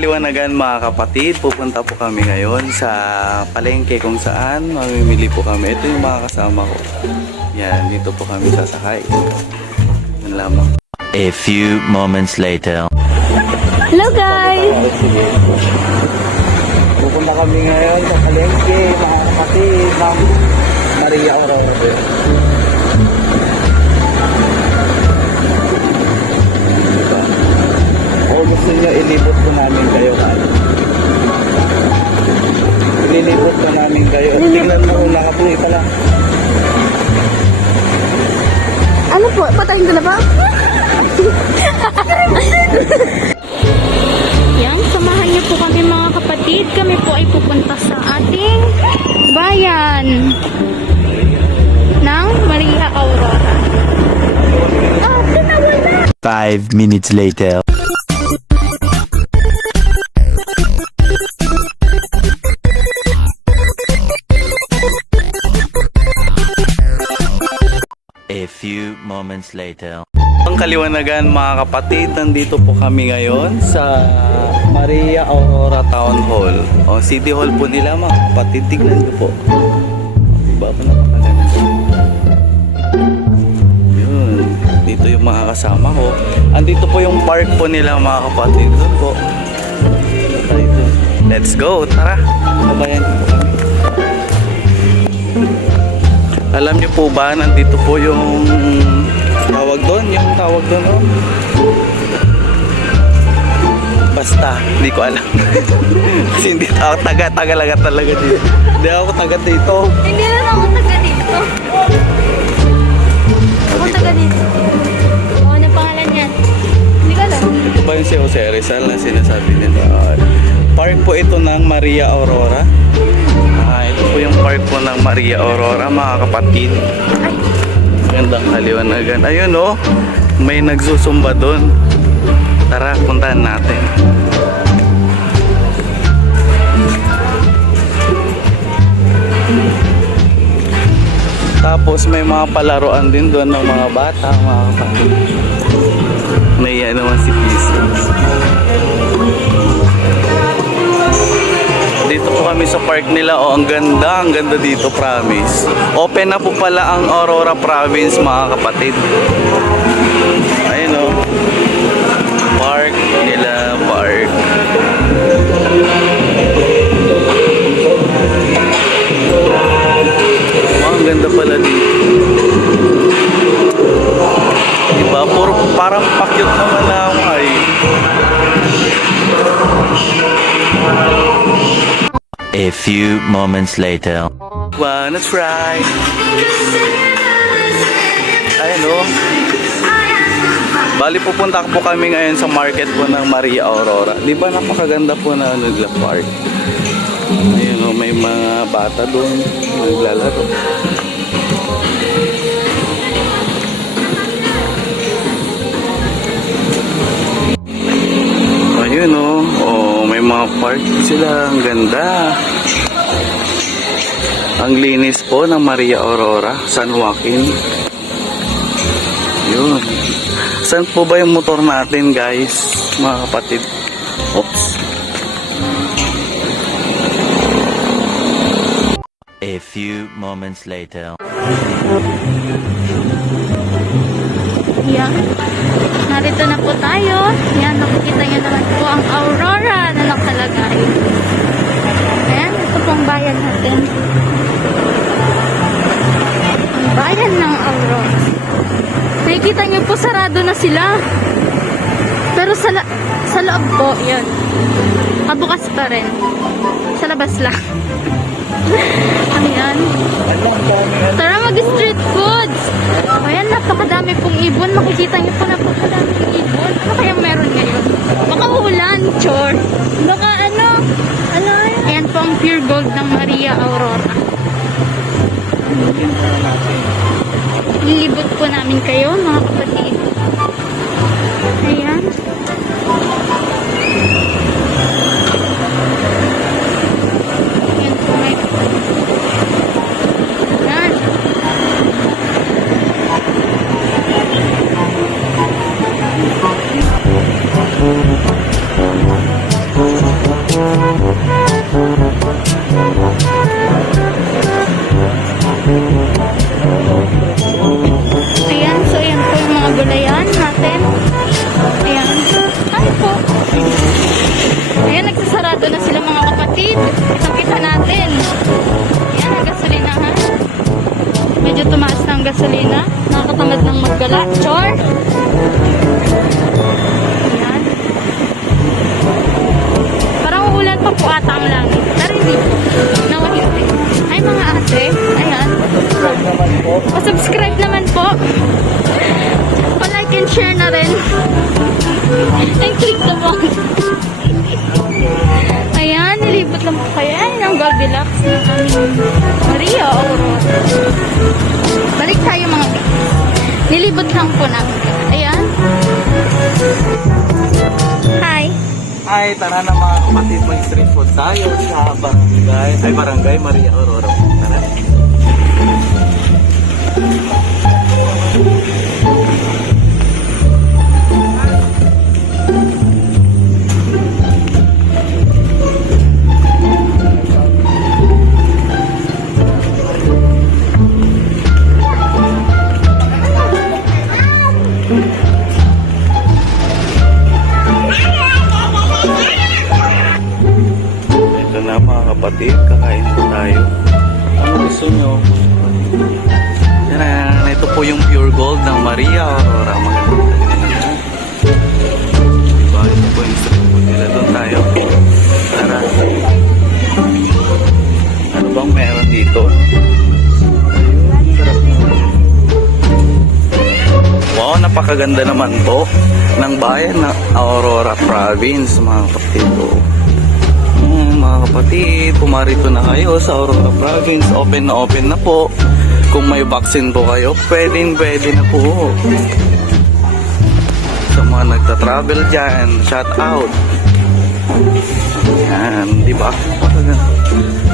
kaliwanagan mga kapatid, pupunta po kami ngayon sa palengke kung saan mamimili po kami. Ito yung mga kasama ko. Yan, dito po kami sasakay. Yan lamang. A few moments later. Hello guys! Pupunta kami ngayon sa palengke mga kapatid ng Maria Aurora. O gusto nyo ilibot ko namin kayo ililibot ko namin kayo. Tingnan mo, nakapuwi pala. Ano po? Patayin ko na ba? Yan, samahan niyo po kami mga kapatid. Kami po ay pupunta sa ating bayan ng Maria Aurora. Ah, tinawala! 5 minutes later. A few moments later. Ang kaliwanagan mga kapatid, nandito po kami ngayon sa Maria Aurora Town Hall. O, City Hall po nila mga kapatid. Tignan nyo po. Diba po napakaganda? Yun. Dito yung mga kasama ko. Andito po yung park po nila mga kapatid. Doon po. Let's go. Tara. Sabayan po kami. Alam niyo po ba, nandito po yung tawag doon, oh. Basta, hindi ko alam. Kasi hindi ako taga talaga dito. Hindi ako taga dito. Hindi na ako taga dito. Ako taga dito. O, ano pangalan yan? Hindi ko alam. Ito ba yung si Jose Rizal na sinasabi nila? Park po ito ng Maria Aurora. Ito po yung park po ng Maria Aurora mga kapatid. Ay. Magandang kaliwanagan. Ayun oh, may nagsusumba doon. Tara, puntahan natin. Tapos may mga palaruan din doon ng mga bata, mga kapatid. May naman si Pieces. Dito po kami sa park nila. Oh, ang ganda dito, promise. Open na po pala ang Aurora Province mga kapatid. Ayun oh. Park nila, park. Oh, ang ganda pala dito. Diba? Parang pakyut naman na ay. A few moments later. Wanna try? Ayun o. Bali pupunta po kami ngayon sa market po ng Maria Aurora. Di ba napakaganda po na nagla park? Ayun o, may mga bata doon naglalaro. Ayun o. Oh, may mga park sila. Ang ganda. Ang linis po ng Maria Aurora, San Joaquin. Yun. Saan po ba yung motor natin, guys? Mga kapatid. Oops. A few moments later. Yan. Narito na po tayo. Yan, nakikita nyo naman po ang Aurora na nakalagay. Ayan, ito pong bayan natin. Ang bayan ng Aurora. Nakikita nyo po, sarado na sila. Pero sa loob po, yan. Kabukas pa rin. Sa labas lang. Ayan. Tara mag-street foods. Ayan, napakadami pong ibon. Makikita niyo po napakadami pong ibon. Ano kaya meron ngayon? Baka ulan, chor. Baka ano. Ayan po ang pure gold ng Maria Aurora. Lilibot po namin kayo, mga kapatid. Ayan. Ayan po may... Ayan. ng gasolina. Nakakatamad ng maggala. Chor! Ayan. Parang uulan pa po ata ang langit. Pero hindi po. Nawahiti. Ay mga ate. Ayan. Pa-subscribe naman po. Pa-like and share na rin. And click the bell. Ayan, nilibot lang po kayo. Ayan ang Goldilocks ng aming Maria Aurora. Balik tayo mga nilibot lang po namin. Ayan. Hi. Ay, tara na mga kapatid, mag-street food tayo sa Barangay Maria Aurora. Tara. Ito na mga kapatid, kakain po tayo. Ano gusto nyo? Yan, ito po yung pure gold ng Maria Aurora. Maganda talaga. Diba, ito po yung street food nila. Doon tayo. Tara. Ano bang meron dito? Ayun, sarap naman. Wow, napakaganda naman po ng bayan ng Aurora Province, mga kapatid ko. Mga kapatid, pumarito na kayo sa Aurora Province. Open na po. Kung may vaccine po kayo, pwede na po. Sa mga nagta-travel dyan, shout out. Yan, di ba?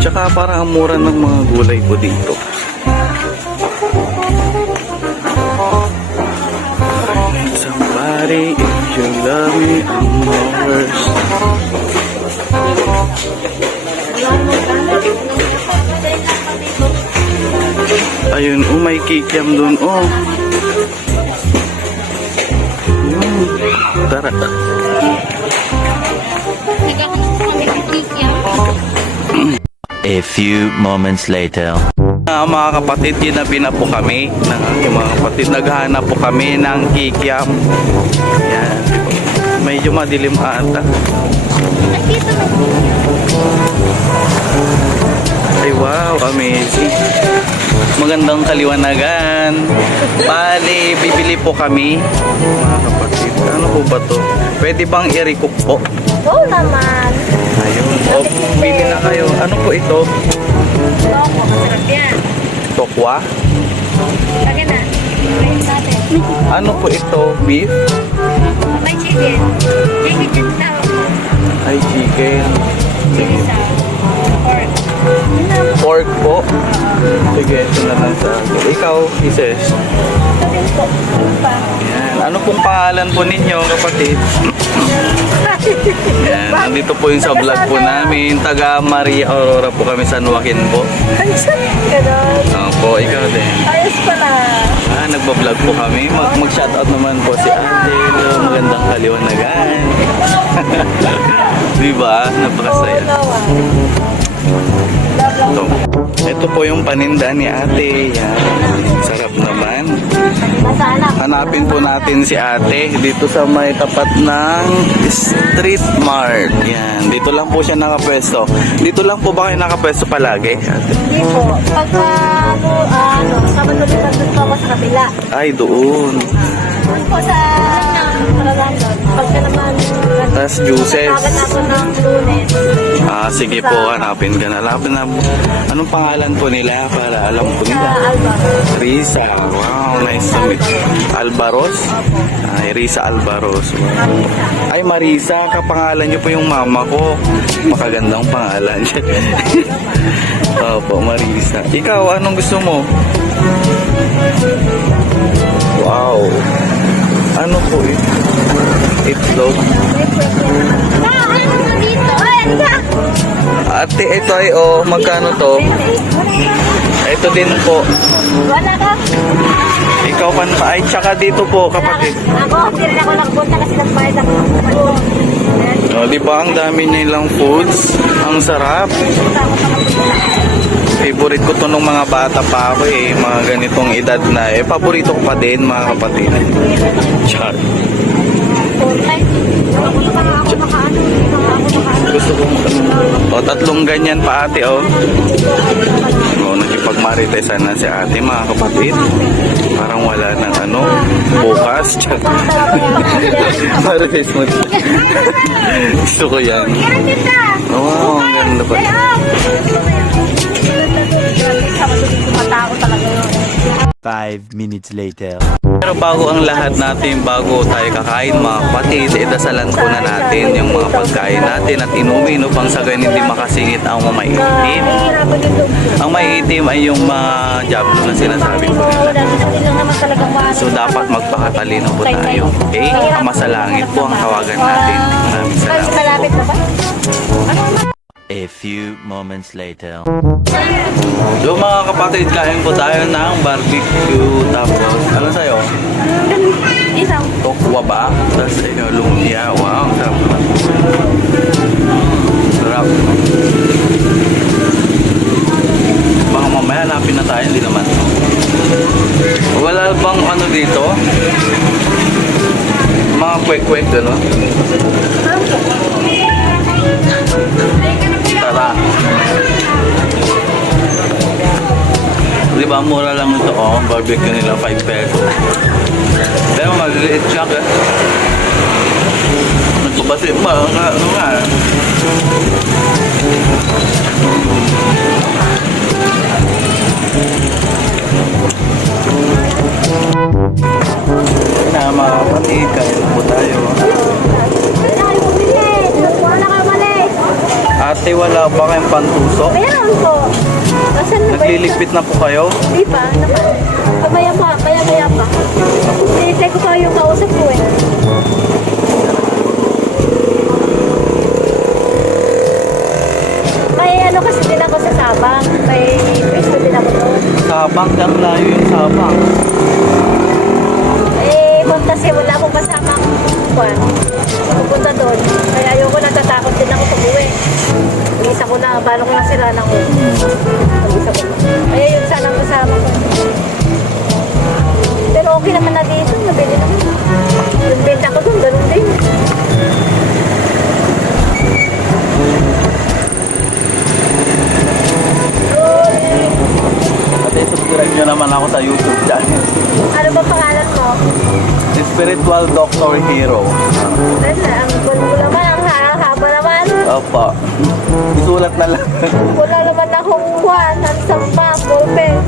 Tsaka parang mura ng mga gulay po dito. Somebody, if you love me, I'm yours. Ayun, may kikiam dun, Ayun, tara. Nagkakaroon po kami ng kikiam. A few moments later. Mga kapatid, ginabi na po kami ng aking mga kapatid. Naghahanap po kami ng kikiam. Yan. Medyo madilim ata. Nandito na po. Ay wow, amazing. Magandang kaliwanagan. Bali, bibili po kami. Mga kapatid, ano po ba to? Pwede bang i-recook po? Oo naman. Ayun. O, bili na kayo. Ano po ito? Toko, masarap yan. Tokwa? Lagyan na. Lagyan natin. Ano po ito? Beef? May chicken. Chicken dyan tawag mo. Ay, chicken. Chili sa pork. Pork po? Sige, ito na lang sa akin. Ikaw, Ises. Ito din po. Ano pa? Yan. Ano pong pangalan po ninyo, kapatid? Yan. Nandito po yung sa vlog po namin. Taga Maria Aurora po kami, San Joaquin po. Ganon. Po, ikaw din. Ayos pala. Nagbablog po kami. Mag-shoutout naman po si Angelo. Magandang kaliwanagan. Diba? Napakasaya. Ito po yung paninda ni ate. Yan. Sarap naman. Hanapin po natin si ate dito sa may tapat ng Street Mart. Yan. Dito lang po siya nakapwesto. Dito lang po ba kayo nakapwesto palagi, ate? Hindi po. Pagka, Sabado din nandun po ako sa kabila. Ay, doon. Doon po sa Paralandon. Pagka naman, Tas juices. nagkagat ako ng Lunes. Sige po, hanapin ka na. Hanapin na. Anong pangalan po nila para alam po Sa nila? Alba. Risa. Wow, nice to meet you. Albaros? Ay, Risa Albaros. Wow. Ay, Marisa, kapangalan niyo po yung mama ko. Makagandang pangalan. Opo, Marisa. Ikaw, anong gusto mo? Wow. Ano po ito? Itlog. Ano dito? Ay, ano ka? Ate, ito ay magkano to? Ito din po. Wala ka? Ikaw pa na. Ay, tsaka dito po, kapatid. Ako, hindi rin ako nagpunta kasi nagbayad ako. O, di ba ang dami nilang foods? Ang sarap. Favorite ko to nung mga bata pa ako eh. Mga ganitong edad na eh. Paborito ko pa din mga kapatid. Char. Gusto ko o tatlong ganyan pa ate oh. O nakipagmaritesan na si ate mga kapatid. Parang wala nang ano bukas. Char. Marites mo. Gusto ko yan. Oo, ang ganda pa. Matakot talaga yun. 5 minutes later. Pero bago ang lahat natin, bago tayo kakain mga kapatid, dasalan ko na natin yung mga pagkain natin at inumin upang sa ganun hindi makasingit ang maiitim. Nahihirapan yung loob ko. Ang maiitim ay yung mga jablo na sinasabi ko nila. Hindi lang naman talagang maano. So dapat magpakatalino po tayo. Okay? Ama sa langit po ang tawagan natin. Maraming salamat Malapit po. na ba? A few moments later. So mga kapatid, kain po tayo ng barbecue. Tapos, ano sa'yo? Isaw. Tokwa ba? Tapos sa'yo, lumpia. Wow, sarap naman. Sarap. Baka mamaya hanapin na tayo, hindi naman. Wala bang ano dito? Mga kwek-kwek, gano'n? Tara. Di ba, mura lang ito, oh. Barbecue nila, 5 pesos. Pero maliliit siya, eh. Nagpabasit ba? Ano nga? Na mga kapatid, kain po tayo. Wala kayo malis. Ate, wala ba kayong pantusok? Meron po. Asan na ba yun? Nagliligpit na po kayo? Di ba? Naman. Pamaya pa. Hinihintay ko pa yung kausap ko eh. May ano kasi din ako sa Sabang. May pwesto din ako doon. Sabang, ang layo yung sabang. Eh, kung kasi wala akong kasamang kwan, pupunta doon. Kaya ayoko natatakot din ako pag uwi. Isa ko na, paano ko na sila ng isa ko. Kaya yun sana ang kasama ko. Pero okay naman na dito, nabili naman. Yung benta ko doon, ganun din. Ate, subscribe nyo naman ako sa YouTube channel. Ano ba pangalan mo? Spiritual Doctor Hero. Ang gulo mo naman, ang haba naman. Opo. Isulat na lang. Wala naman akong kwan, ang samba, ballpen.